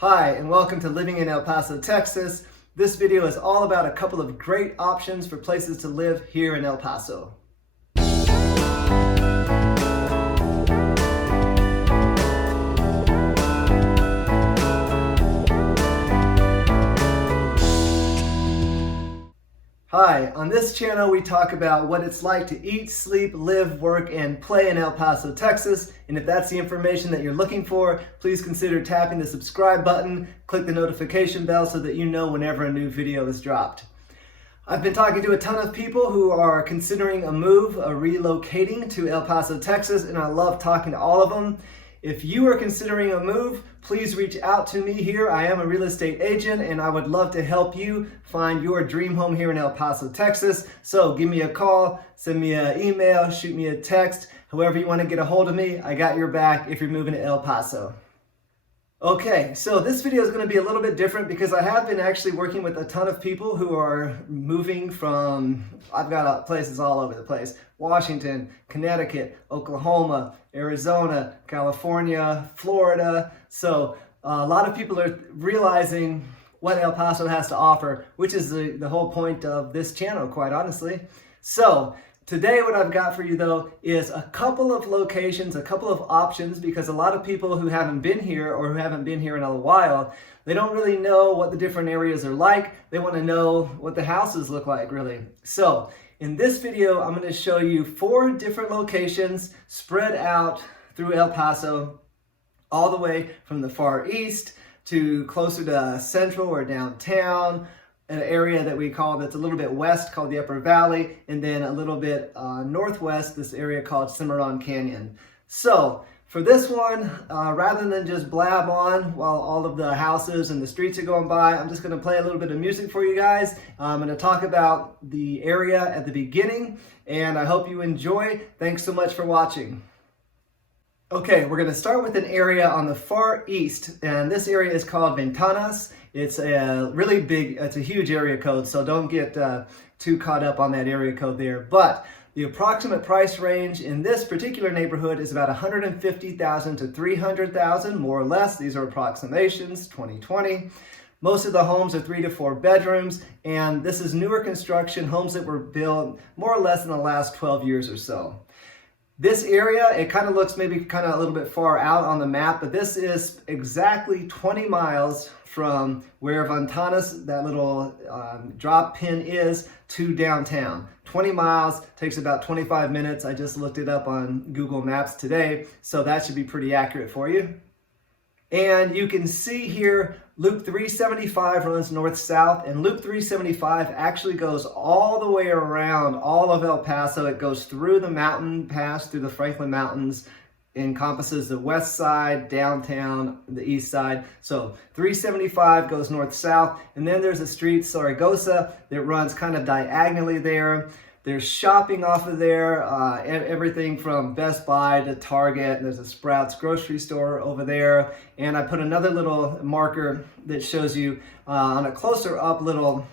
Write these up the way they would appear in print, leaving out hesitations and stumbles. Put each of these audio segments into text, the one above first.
Hi, and welcome to Living in El Paso, Texas. This video is all about a couple of great options for places to live here in El Paso. Hi, on this channel we talk about what it's like to eat, sleep, live, work, and play in El Paso, Texas. And if that's the information that you're looking for, please consider tapping the subscribe button, click the notification bell so that you know whenever a new video is dropped. I've been talking to a ton of people who are considering a move, relocating to El Paso, Texas, and I love talking to all of them. If you are considering a move, please reach out to me here. I am a real estate agent and I would love to help you find your dream home here in El Paso, Texas. So give me a call, send me an email, shoot me a text, however you want to get a hold of me. I got your back if you're moving to El Paso. Okay, so this video is going to be a little bit different because I have been actually working with a ton of people who are moving from, I've got places all over the place, Washington, Connecticut, Oklahoma, Arizona, California, Florida. So a lot of people are realizing what El Paso has to offer, which is the whole point of this channel, quite honestly. So today what I've got for you though is a couple of locations, a couple of options, because a lot of people who haven't been here or who haven't been here in a while, they don't really know what the different areas are like. They want to know what the houses look like, really. So in this video, I'm going to show you 4 different locations spread out through El Paso, all the way from the far east to closer to central or downtown, an area that we call that's a little bit west called the Upper Valley, and then a little bit northwest, this area called Cimarron Canyon. So for this one, rather than just blab on while all of the houses and the streets are going by, I'm just going to play a little bit of music for you guys. I'm going to talk about the area at the beginning, and I hope you enjoy. Thanks so much for watching. Okay, we're going to start with an area on the far east, and this area is called Ventanas. It's a really big, it's a huge area code, so don't get too caught up on that area code there. But the approximate price range in this particular neighborhood is about $150,000 to $300,000, more or less. These are approximations, 2020. Most of the homes are 3 to 4 bedrooms, and this is newer construction, homes that were built more or less in the last 12 years or so. This area, it kind of looks maybe kind of a little bit far out on the map, but this is exactly 20 miles from where Ventanas, that little drop pin is, to downtown. 20 miles, takes about 25 minutes. I just looked it up on Google Maps today, so that should be pretty accurate for you. And you can see here, Loop 375 runs north-south, and Loop 375 actually goes all the way around all of El Paso. It goes through the mountain pass, through the Franklin Mountains, encompasses the west side, downtown, the east side. So 375 goes north-south, and then there's a street, Zaragoza, that runs kind of diagonally there. There's shopping off of there, everything from Best Buy to Target. There's a Sprouts grocery store over there. And I put another little marker that shows you on a closer up little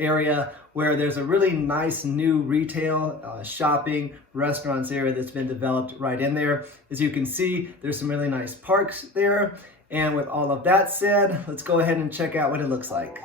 area where there's a really nice new retail, shopping, restaurants area that's been developed right in there. As you can see, there's some really nice parks there. And with all of that said, let's go ahead and check out what it looks like.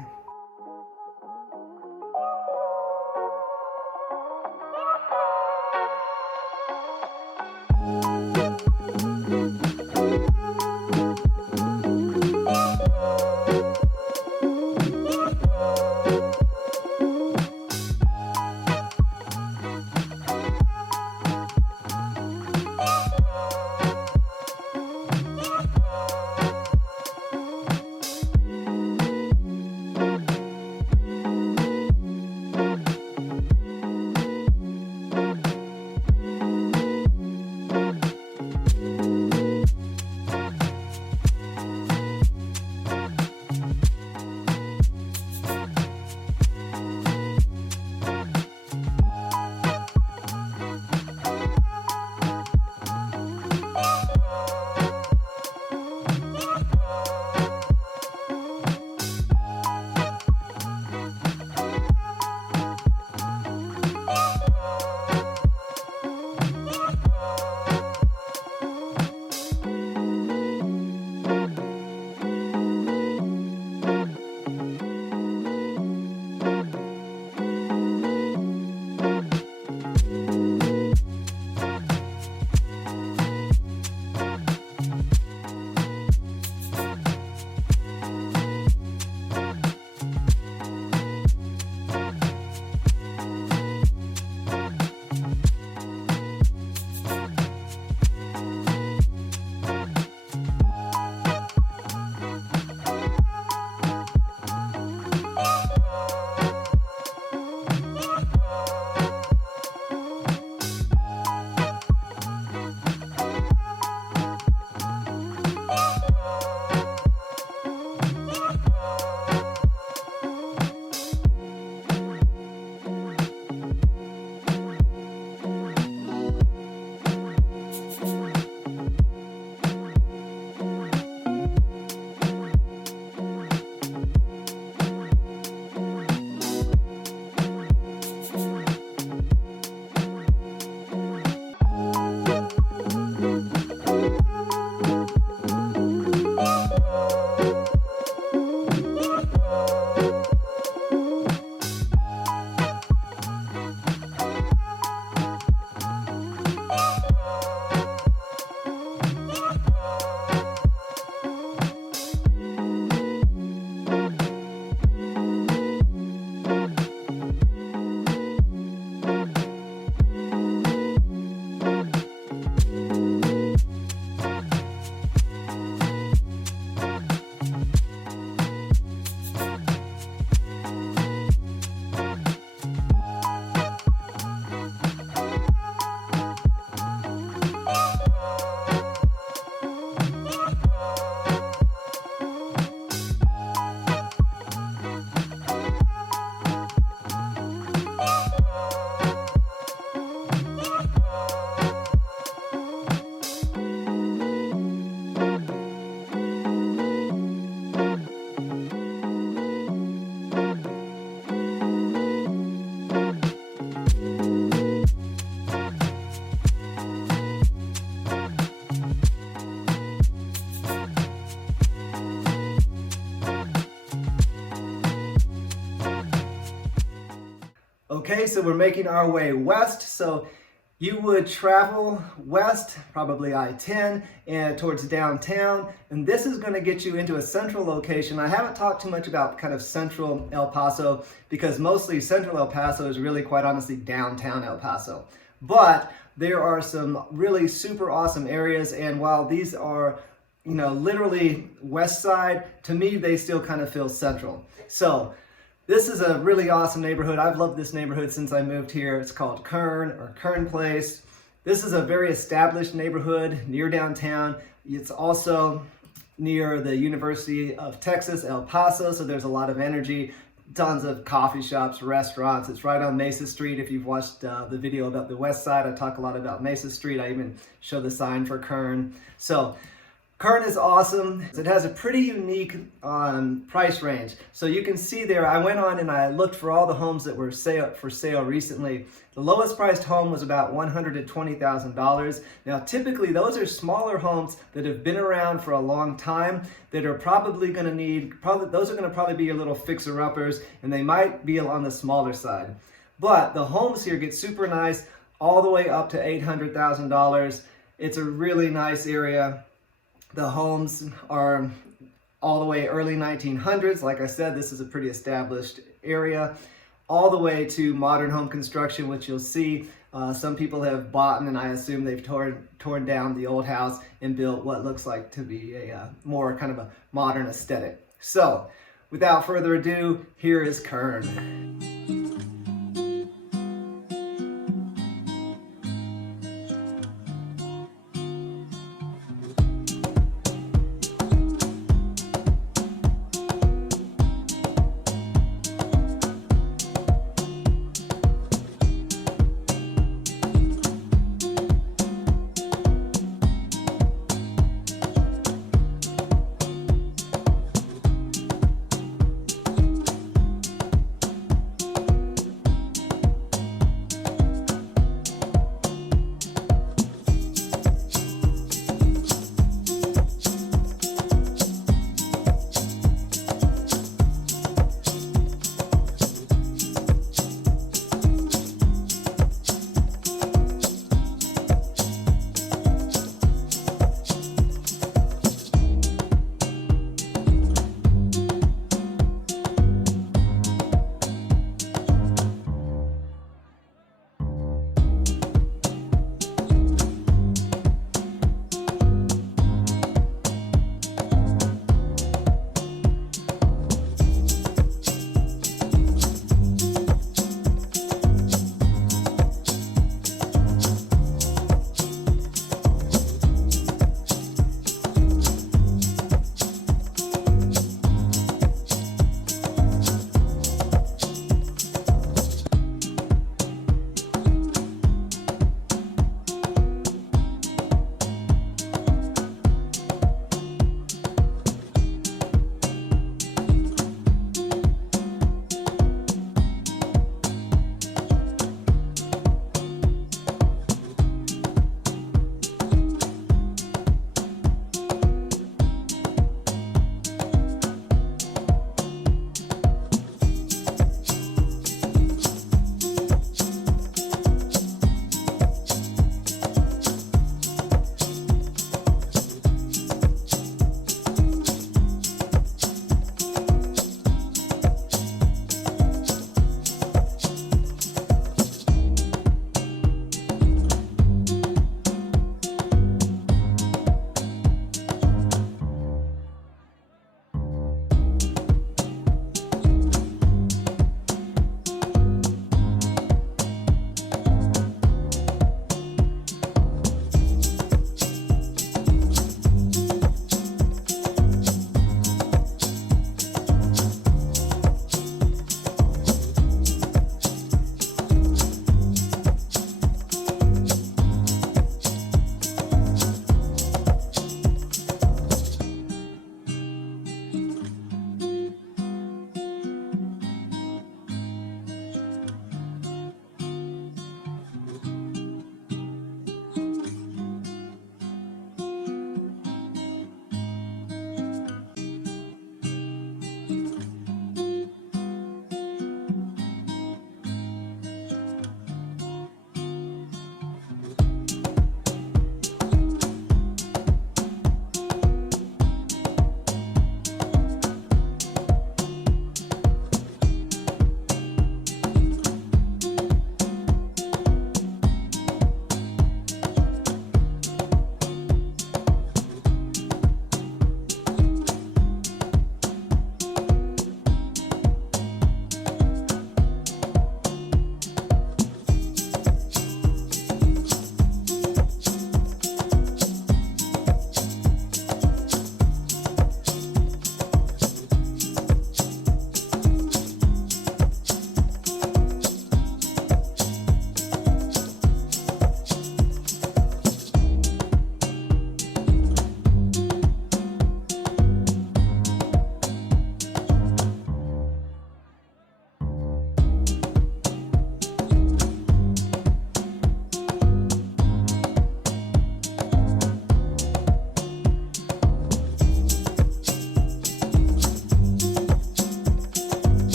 Okay, so we're making our way west. So you would travel west, probably I-10, and towards downtown, and this is going to get you into a central location. I haven't talked too much about kind of central El Paso because mostly central El Paso is really, quite honestly, downtown El Paso. But there are some really super awesome areas, and while these are, you know, literally west side, to me they still kind of feel central. So this is a really awesome neighborhood. I've loved this neighborhood since I moved here. It's called Kern, or Kern Place. This is a very established neighborhood near downtown. It's also near the University of Texas, El Paso, so there's a lot of energy, tons of coffee shops, restaurants. It's right on Mesa Street. If you've watched the video about the west side, I talk a lot about Mesa Street. I even show the sign for Kern. So Kern is awesome. It has a pretty unique price range. So you can see there, I went on and I looked for all the homes that were for sale recently. The lowest priced home was about $120,000. Now typically those are smaller homes that have been around for a long time that are probably going to need, those are going to probably be your little fixer-uppers, and they might be on the smaller side. But the homes here get super nice, all the way up to $800,000. It's a really nice area. The homes are all the way early 1900s. Like I said, this is a pretty established area, all the way to modern home construction, which you'll see some people have bought, and I assume they've torn down the old house and built what looks like to be a more kind of a modern aesthetic. So without further ado, here is Kern.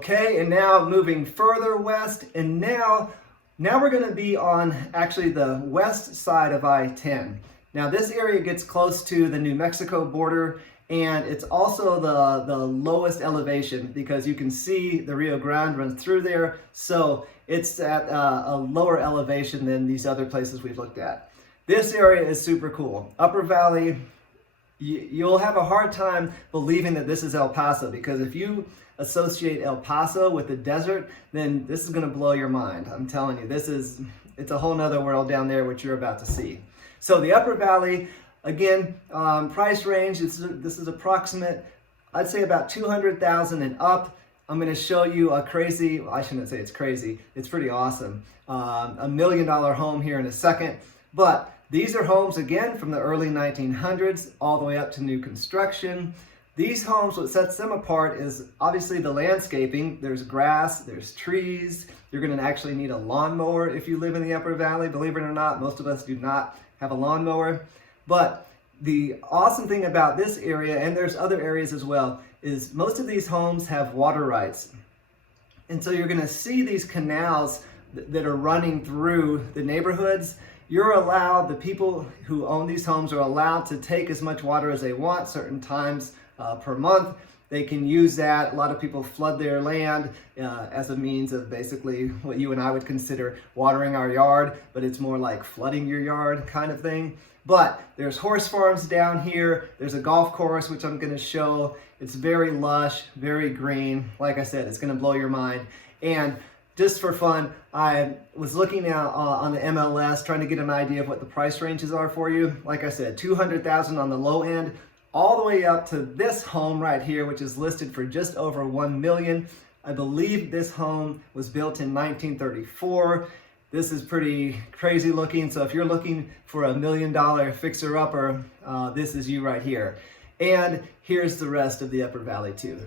Okay, and now moving further west, and now we're going to be on actually the west side of I-10. Now this area gets close to the New Mexico border, and it's also the lowest elevation because you can see the Rio Grande runs through there, so it's at a lower elevation than these other places we've looked at. This area is super cool. Upper Valley, you'll have a hard time believing that this is El Paso, because if you associate El Paso with the desert, then this is going to blow your mind. I'm telling you, it's a whole nother world down there, which you're about to see. So the Upper Valley, again, price range, this is approximate, I'd say about $200,000 and up. I'm going to show you a crazy, I shouldn't say it's crazy, it's pretty awesome, $1 million home here in a second. But these are homes, again, from the early 1900s all the way up to new construction. These homes, what sets them apart is obviously the landscaping. There's grass, there's trees. You're going to actually need a lawnmower if you live in the Upper Valley. Believe it or not, most of us do not have a lawnmower. But the awesome thing about this area, and there's other areas as well, is most of these homes have water rights. And so you're going to see these canals that are running through the neighborhoods. You're allowed, the people who own these homes are allowed to take as much water as they want certain times per month. They can use that. A lot of people flood their land as a means of basically what you and I would consider watering our yard, but it's more like flooding your yard kind of thing. But there's horse farms down here. There's a golf course, which I'm going to show. It's very lush, very green. Like I said, it's going to blow your mind. And just for fun, I was looking out on the MLS, trying to get an idea of what the price ranges are for you. Like I said, $200,000 on the low end, all the way up to this home right here, which is listed for just over $1 million. I believe this home was built in 1934. This is pretty crazy looking, so if you're looking for $1 million fixer-upper, this is you right here. And here's the rest of the Upper Valley too.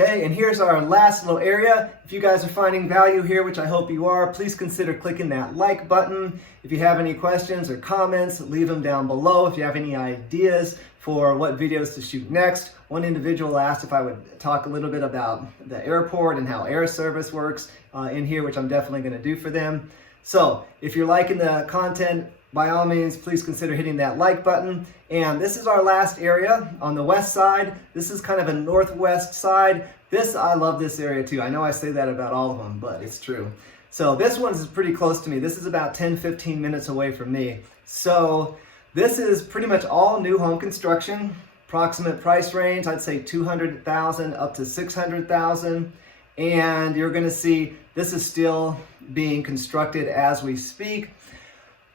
Okay, and here's our last little area. If you guys are finding value here, which I hope you are, please consider clicking that like button. If you have any questions or comments, leave them down below. If you have any ideas for what videos to shoot next. One individual asked if I would talk a little bit about the airport and how air service works in here, which I'm definitely going to do for them. So if you're liking the content, by all means, please consider hitting that like button. And this is our last area on the west side. This is kind of a northwest side. I love this area too. I know I say that about all of them, but it's true. So this one is pretty close to me. This is about 10-15 minutes away from me. So this is pretty much all new home construction. Approximate price range, I'd say $200,000 up to $600,000. And you're gonna see this is still being constructed as we speak.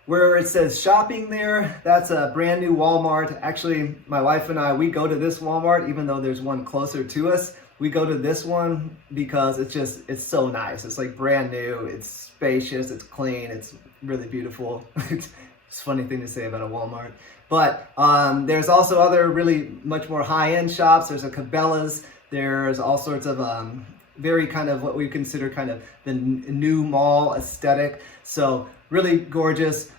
Where it says shopping there, that's a brand new Walmart. Actually, my wife and I, we go to this Walmart, even though there's one closer to us. We go to this one because it's so nice. It's like brand new, it's spacious, it's clean, it's really beautiful. It's a funny thing to say about a Walmart. But there's also other really much more high-end shops. There's a Cabela's, there's all sorts of very kind of what we consider kind of the new mall aesthetic. So really gorgeous.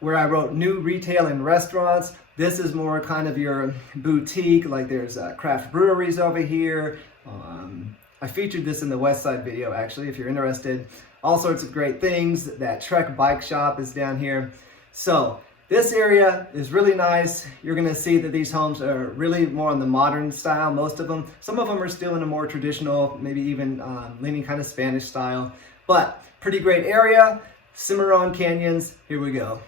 Where I wrote new retail and restaurants, this is more kind of your boutique, like there's craft breweries over here. I featured this in the West Side video actually, if you're interested. All sorts of great things. That Trek bike shop is down here. So this area is really nice. You're gonna see that these homes are really more on the modern style, most of them. Some of them are still in a more traditional, maybe even leaning kind of Spanish style, but pretty great area. Cimarron Canyons, here we go.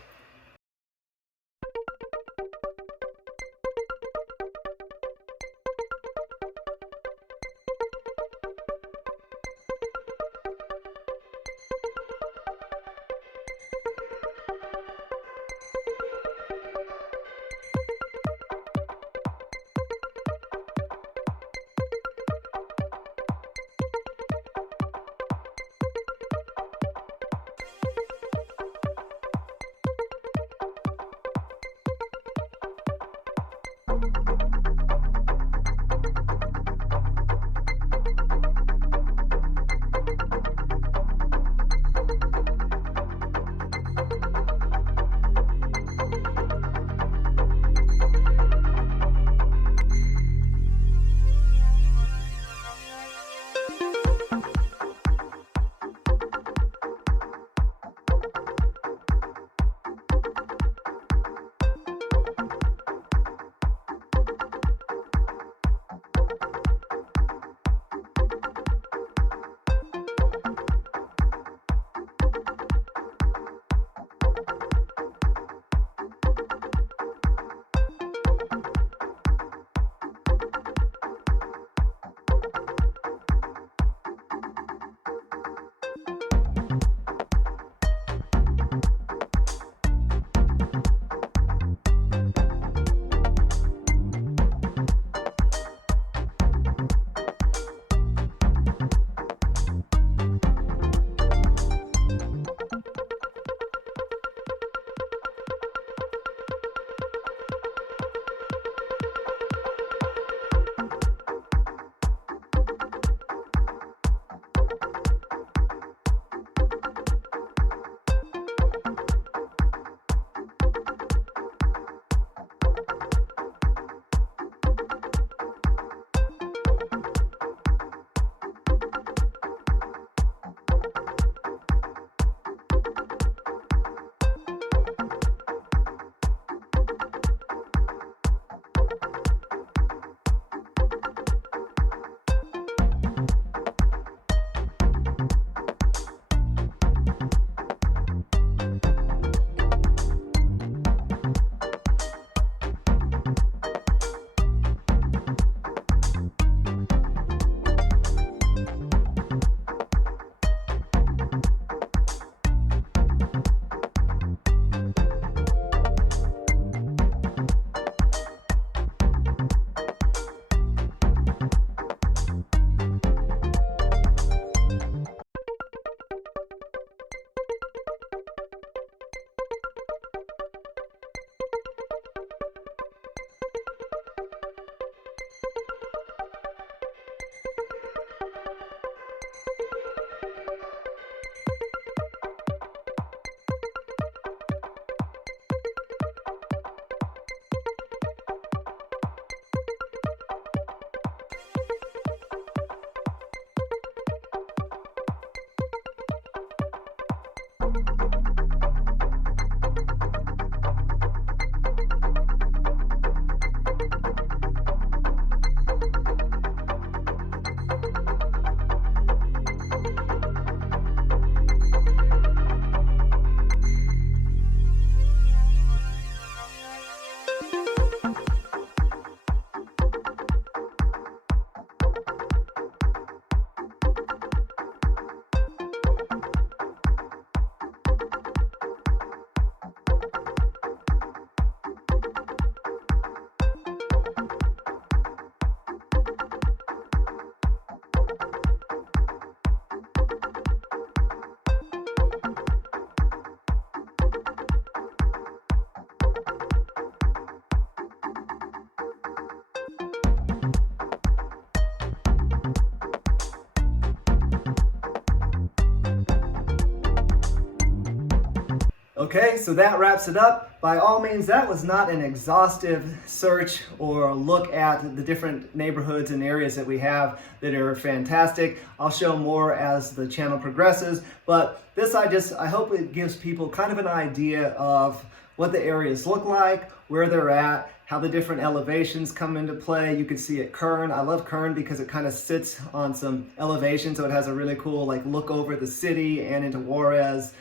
Okay, so that wraps it up. By all means, that was not an exhaustive search or look at the different neighborhoods and areas that we have that are fantastic. I'll show more as the channel progresses, but this I hope it gives people kind of an idea of what the areas look like, where they're at, how the different elevations come into play. You can see at Kern. I love Kern because it kind of sits on some elevation, so it has a really cool look over the city and into Juarez.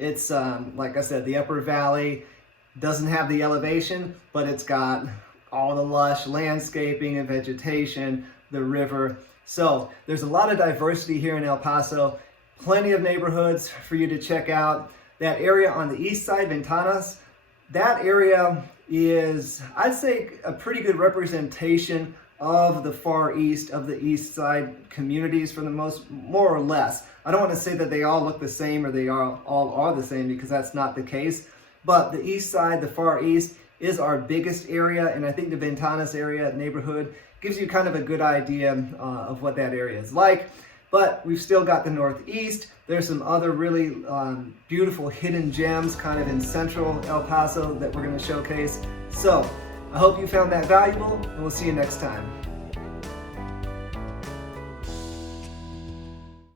It's, like I said, the upper valley doesn't have the elevation, but it's got all the lush landscaping and vegetation, the river. So there's a lot of diversity here in El Paso, plenty of neighborhoods for you to check out. That area on the east side, Ventanas, that area is, I'd say, a pretty good representation of the far east, of the east side communities for the more or less. I don't want to say that they all look the same or they all are the same, because that's not the case. But the east side, the far east, is our biggest area, and I think the Ventanas area neighborhood gives you kind of a good idea of what that area is like. But we've still got the northeast. There's some other really beautiful hidden gems kind of in central El Paso that we're going to showcase. So I hope you found that valuable, and we'll see you next time.